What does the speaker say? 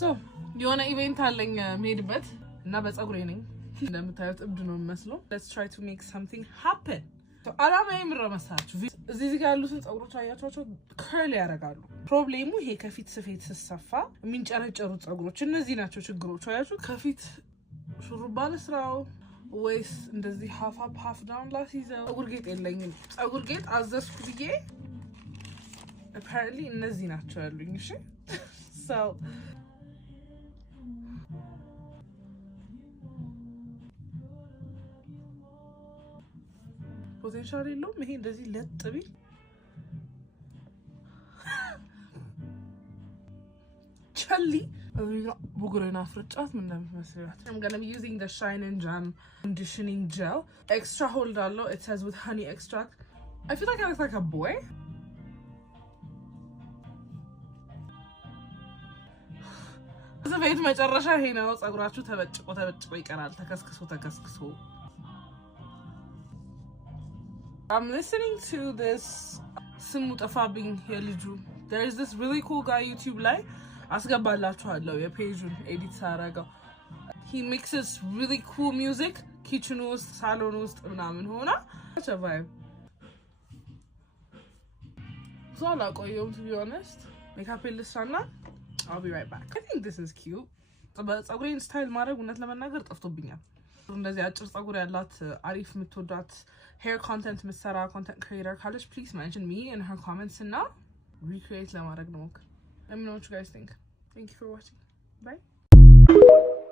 So የሆነ ኢቨንት አለኝ መሄድበት እና በፀጉሬ ነኝ እንደምታዩት እብድ ነው መስሎ let's try to make something happen so አላማዬ ምረመሳችሁ እዚህ ጋር ያሉትን ፀጉሮች አያቻቸው ከርል ያደርጋሉ ፕሮብሌሙ ይሄ ከፊት ስፌት ሲሰፋ የሚንጨረጨሩ ፀጉሮች እነዚህ ናቸው ችግሮች አያችሁ ከፊት ሹሩባ ለስራው ወይስ እንደዚህ half up half down ላሲዘው ፀጉር ጌጥ የለኝም ፀጉር ጌጥ አዘዝኩ ብዬ apparently እነዚህ ናቸው ያሉኝ እሺ so ፖቴንሻል የለውም ይሄ እንደዚህ ለጥ ቢል ቸሊ bugrena ፍርጫት ምን እንደምትመስላት I'm going to be using the Shine and Jam conditioning gel extra hold አለው it says with honey extract I feel like I look like a boy ዘፈይት መጨረሻ ይሄ ነው ፀጉራችሁ ተበጭቆ ይቀራል ተከስክሶ I'm listening to this ስሙ ጠፋብኝ የልጁ there is this really cool guy YouTube ላይ አስገባላችኋለሁ የፔጁን ኤዲት ሳረጋው he mixes really cool music kitchen ውስጥ ሳሎን ውስጥ ምናምን ሆና such a vibe so I like to be honest makeup ልስራና I'll be right back I think this is cute ፀጉሬን ስታይል ማድረግ እውነት ለመናገር ጠፍቶብኛል እንደዚህ አጭር ፀጉር ያላት አሪፍ ምትወዳት hair content ምትሰራ content creator ካለች please mention me in her comments እና recreate ለማድረግ ነው Let me know what you guys think. Thank you for watching. Bye.